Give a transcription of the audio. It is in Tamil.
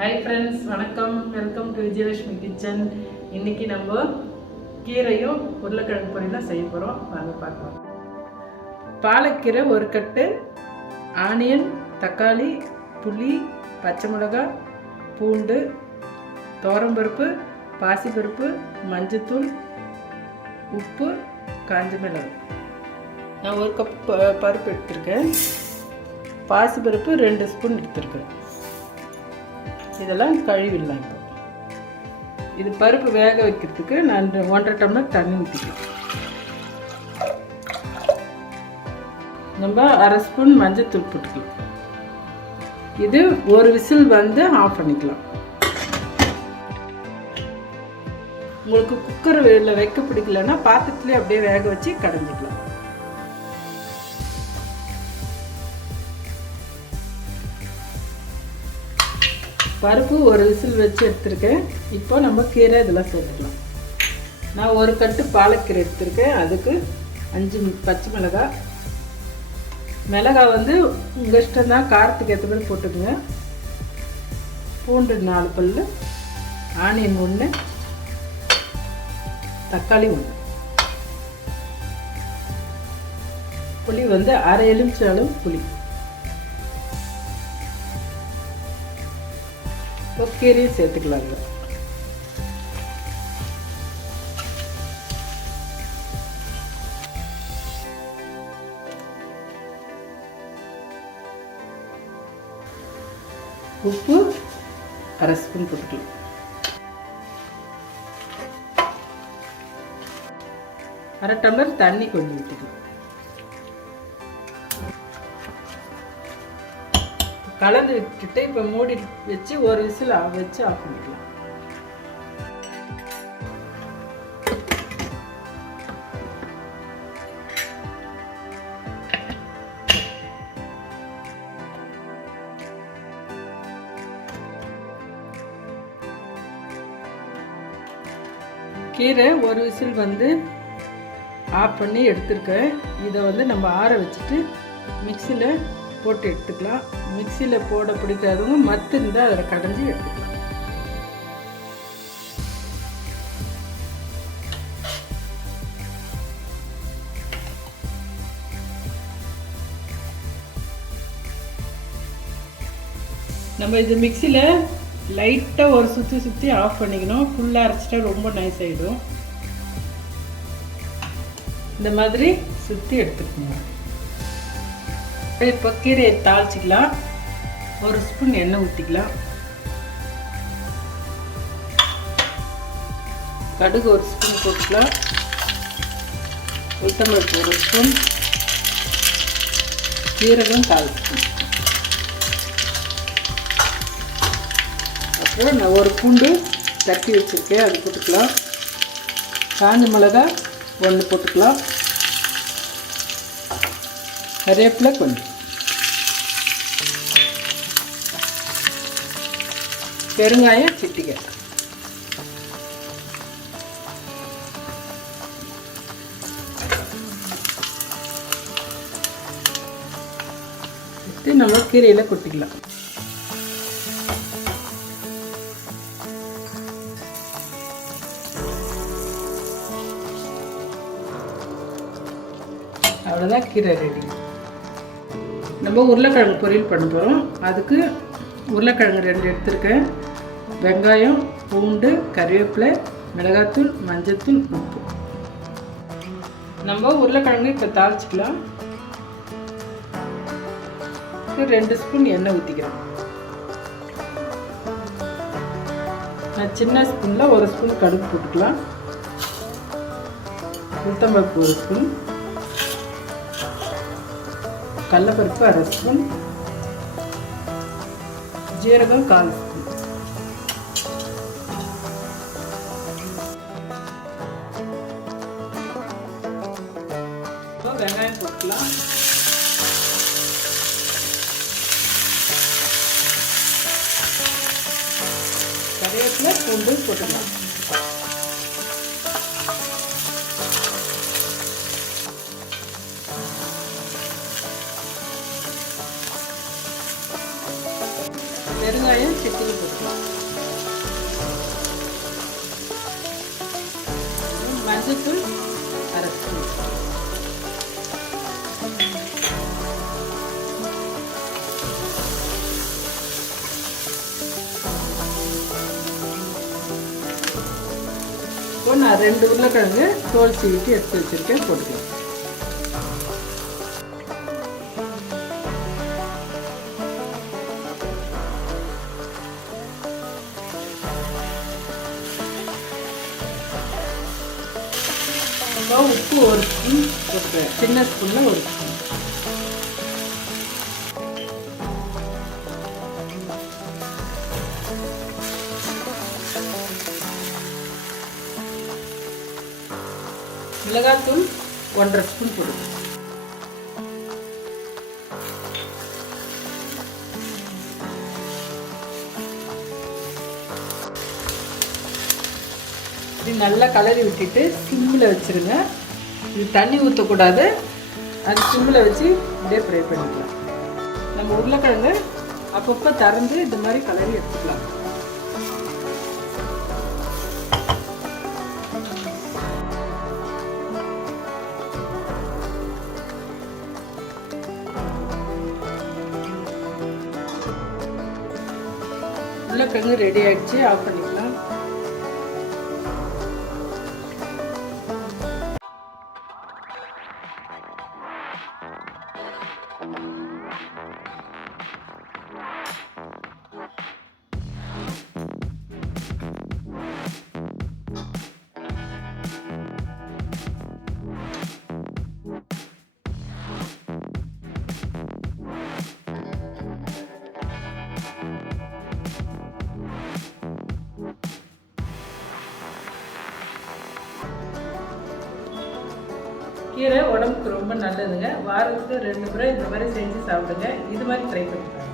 Hi friends, வணக்கம். Welcome to Vijayalakshmi kitchen. இன்னைக்கு நம்ம கீரையும் உருளைக்கிழங்கு பொரியலும் செய்ய போறோம். வாங்க பார்க்கலாம். பாலக்கீரை ஒரு கட்டு, ஆனியன், தக்காளி, புளி, பச்சை மிளகாய், பூண்டு, துவரம்பருப்பு, பாசிப்பருப்பு, மஞ்சத்தூள், உப்பு, காஞ்ச மிளகாய். நான் ஒரு கப் பருப்பு எடுத்திருக்கேன். பாசிப்பருப்பு 2 ஸ்பூன் எடுத்திருக்கேன். இதெல்லாம் கழுவிடலாம். இப்போ இது பருப்பு வேக வைக்கிறதுக்கு நான் 1.5 டம்ளர் தண்ணி ஊற்றிக்கிறேன். நம்ம 1/2 ஸ்பூன் மஞ்சத்தூள் போட்டுக்கலாம். இது ஒரு விசில் வந்து ஆஃப் பண்ணிக்கலாம். உங்களுக்கு குக்கர் வைக்க பிடிக்கலன்னா பாத்திரத்துலேயே அப்படியே வேக வச்சு கடைஞ்சிக்கலாம். பருப்பு ஒரு விசில் வச்சு எடுத்துருக்கேன். இப்போ நம்ம கீரை இதெல்லாம் சேர்த்துக்கலாம். நான் ஒரு கட்டு பாலக்கீரை எடுத்துருக்கேன். அதுக்கு 5 பச்சை மிளகாய். மிளகாய் வந்து உங்கள் இஷ்டம் தான், காரத்துக்கு ஏற்ற மாதிரி போட்டுக்குங்க. பூண்டு 4 பல், ஆனியன் 1, தக்காளி 1, புளி வந்து 1/2 எலுமிச்சை அளவு புளி. கீரையும் சேர்த்துக்கலாங்க. உப்பு 1/2 ஸ்பூன் போட்டுக்கலாம். அரை டம்ளர் தண்ணி கொஞ்சம் ஊற்றிக்கலாம். கலந்து விட்டுட்டு இப்போ மூடி வச்சு ஒரு விசில் வச்சு ஆஃப் பண்ணிக்கலாம். கீரை ஒரு விசில் வந்து ஆஃப் பண்ணி எடுத்துருக்கேன். இதை வந்து நம்ம ஆற வச்சுட்டு மிக்சியில் போட்டு எடுத்துக்கலாம். மிக்சியில் போட பிடிக்காதவங்க மத்து இருந்தால் அதில் கடைஞ்சி எடுத்துக்கலாம். நம்ம இது மிக்சியில் லைட்டாக ஒரு சுற்றி ஆஃப் பண்ணிக்கணும். ஃபுல்லாக அரைச்சிட்டா ரொம்ப நைஸ் ஆகிடும். இந்த மாதிரி சுற்றி எடுத்துக்கணும். இப்போ கீரையை தாளிச்சிக்கலாம். ஒரு ஸ்பூன் எண்ணெய் ஊற்றிக்கலாம். கடுகு ஒரு ஸ்பூன் போட்டுக்கலாம். உளுத்தம்பருப்பு ஒரு ஸ்பூன், சீரகம் 1/4 ஸ்பூன், அப்புறம் நான் ஒரு பூண்டு தட்டி வச்சுருக்கேன், அது போட்டுக்கலாம். காஞ்ச மிளகாய் 1 போட்டுக்கலாம். கறிவேப்பிலை கொஞ்சம், பெருங்காயம் சிட்டிகை. எடுத்து நம்ம கீரையில் கொட்டிக்கலாம். அவ்வளோதான், கீரை ரெடி. நம்ம உருளைக்கிழங்கு பொரியல் பண்ண போகிறோம். அதுக்கு உருளைக்கிழங்கு 2 எடுத்துருக்கேன். வெங்காயம், பூண்டு, கறிவேப்பிலை, மிளகாத்தூள், மஞ்சத்தூள், உப்பு. நம்ம உருளைக்கிழங்கு இப்போ தாளிச்சிக்கலாம். 2 ஸ்பூன் எண்ணெய் ஊற்றிக்கிறேன். நான் சின்ன ஸ்பூனில் 1 ஸ்பூன் கடுகு போட்டுக்கலாம். உளுத்தம்பருப்பு 1 ஸ்பூன், கடலைப்பருப்பு 1/2 ஸ்பூன், ஜீரகம் 1/4 ஸ்பூன். வெங்காயம் போட்டுக்கலாம். கறிவேப்பிலை, பூண்டு போட்டுக்கலாம். பெருங்காயம் சட்னி போட்டுக்கலாம். மஞ்சத்தூள் அரை ஸ்பூன். இப்போ நான் 2 உருளைக்கிழங்கு தோல் சீவிட்டு எடுத்து வச்சுருக்கேன், போட்டுக்கலாம். உப்பு 1 ஸ்பூன் போட்டுக்கிறேன், சின்ன ஸ்பூனில் 1 ஸ்பூன். மிளகாத்தூள் 1.5 ஸ்பூன் போடுங்க. இது நல்லா கலரி விட்டுட்டு சிம்மில் வச்சுருங்க. இது தண்ணி ஊற்றக்கூடாது, அது சிம்மில் வச்சு இப்படியே ஃப்ரை பண்ணிக்கலாம். நம்ம உருளைக்கிழங்கு அப்பப்போ திறந்து இந்த மாதிரி கலரி எடுத்துக்கலாம். உருளைக்கிழங்கு ரெடி ஆகிடுச்சு, ஆஃப் பண்ணிக்கலாம். கீரை உடம்புக்கு ரொம்ப நல்லதுங்க. வாரத்துக்கு 2 முறை இந்த மாதிரி செஞ்சு சாப்பிடுங்க. இது மாதிரி ட்ரை பண்ணிக்கலாம்.